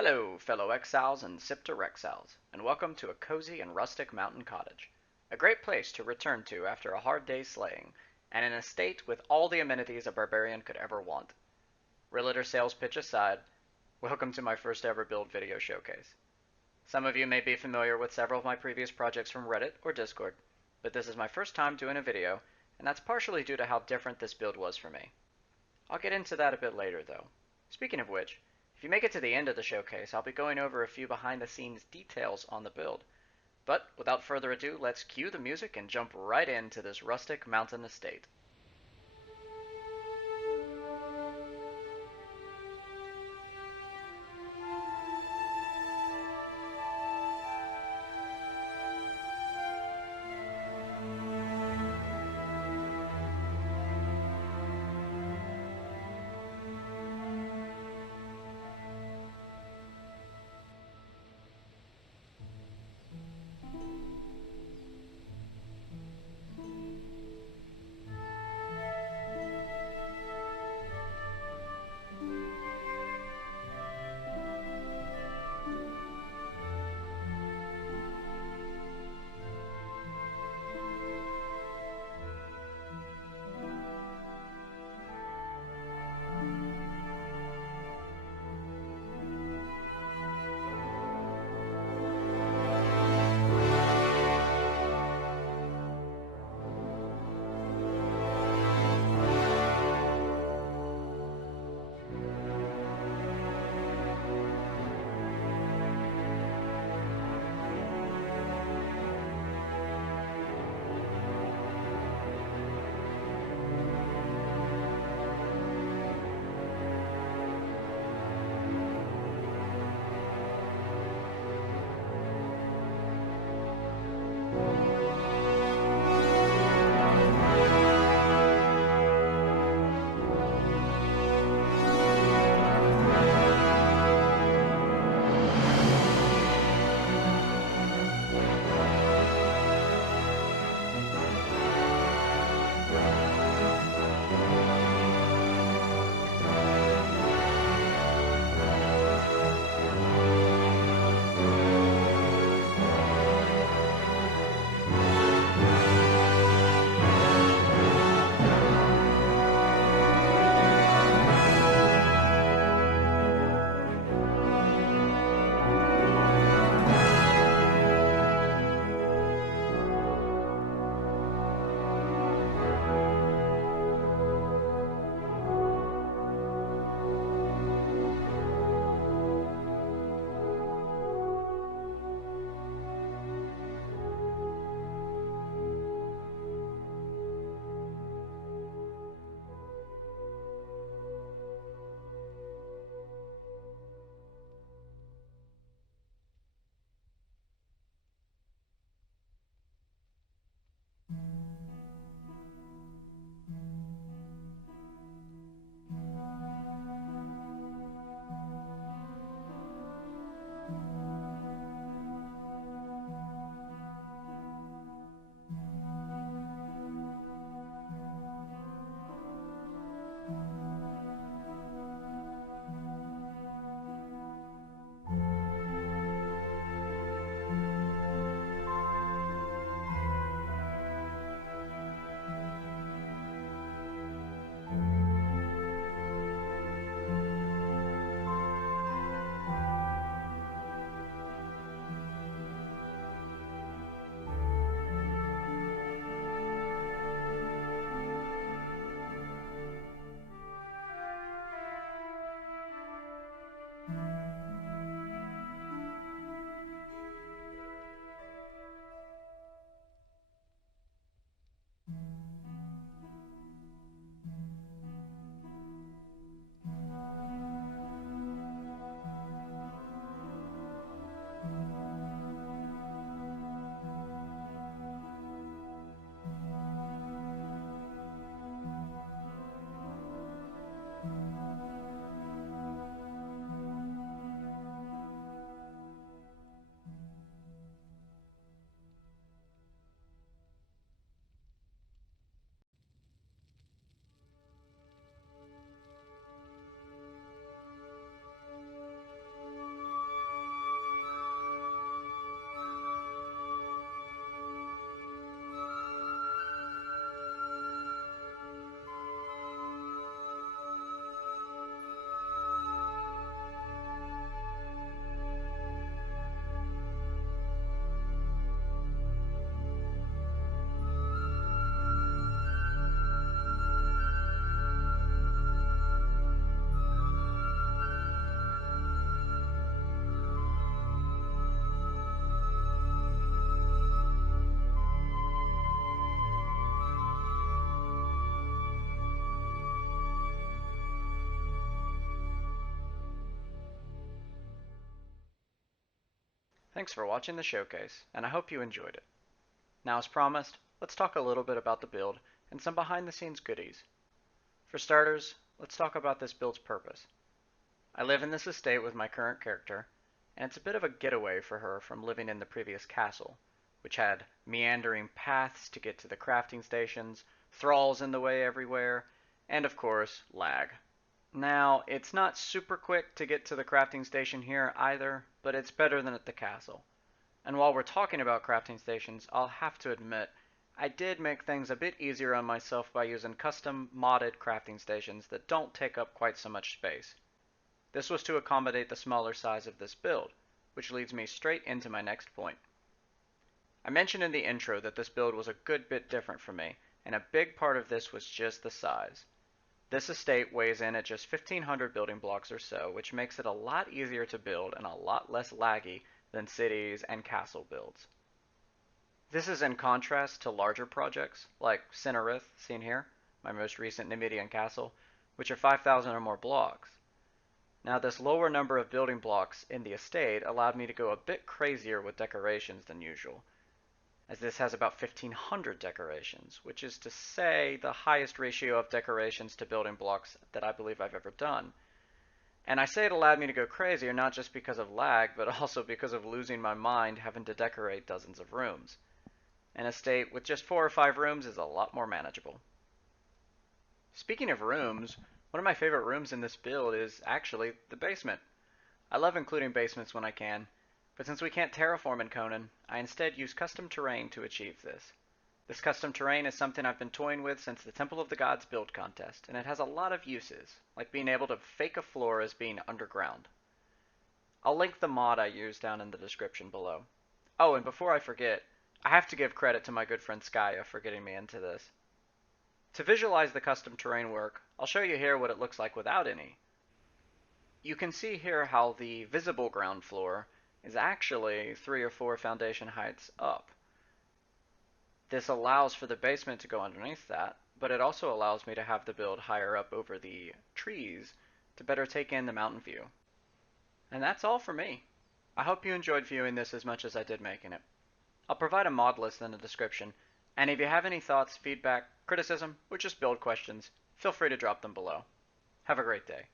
Hello, fellow exiles and Siptah exiles, and welcome to a cozy and rustic mountain cottage. A great place to return to after a hard day's slaying, and an estate with all the amenities a barbarian could ever want. Realtor sales pitch aside, welcome to my first ever build video showcase. Some of you may be familiar with several of my previous projects from Reddit or Discord, but this is my first time doing a video, and that's partially due to how different this build was for me. I'll get into that a bit later though. Speaking of which, if you make it to the end of the showcase, I'll be going over a few behind the scenes details on the build. But without further ado, let's cue the music and jump right into this rustic mountain estate. Thanks for watching the showcase, and I hope you enjoyed it. Now, as promised, let's talk a little bit about the build and some behind-the-scenes goodies. For starters, let's talk about this build's purpose. I live in this estate with my current character, and it's a bit of a getaway for her from living in the previous castle, which had meandering paths to get to the crafting stations, thralls in the way everywhere, and of course, lag. Now, it's not super quick to get to the crafting station here either, but it's better than at the castle. And while we're talking about crafting stations, I'll have to admit, I did make things a bit easier on myself by using custom modded crafting stations that don't take up quite so much space. This was to accommodate the smaller size of this build, which leads me straight into my next point. I mentioned in the intro that this build was a good bit different for me, and a big part of this was just the size. This estate weighs in at just 1,500 building blocks or so, which makes it a lot easier to build and a lot less laggy than cities and castle builds. This is in contrast to larger projects like Cinnerith, seen here, my most recent Nemedian castle, which are 5,000 or more blocks. Now, this lower number of building blocks in the estate allowed me to go a bit crazier with decorations than usual, as this has about 1,500 decorations, which is to say the highest ratio of decorations to building blocks that I believe I've ever done. And I say it allowed me to go crazier not just because of lag, but also because of losing my mind having to decorate dozens of rooms. An estate with just 4 or 5 rooms is a lot more manageable. Speaking of rooms, one of my favorite rooms in this build is actually the basement. I love including basements when I can, but since we can't terraform in Conan, I instead use custom terrain to achieve this. This custom terrain is something I've been toying with since the Temple of the Gods build contest, and it has a lot of uses, like being able to fake a floor as being underground. I'll link the mod I use down in the description below. Oh, and before I forget, I have to give credit to my good friend Skya for getting me into this. To visualize the custom terrain work, I'll show you here what it looks like without any. You can see here how the visible ground floor is actually 3 or 4 foundation heights up. This allows for the basement to go underneath that, but it also allows me to have the build higher up over the trees to better take in the mountain view. And that's all for me. I hope you enjoyed viewing this as much as I did making it. I'll provide a mod list in the description, and if you have any thoughts, feedback, criticism, or just build questions, feel free to drop them below. Have a great day.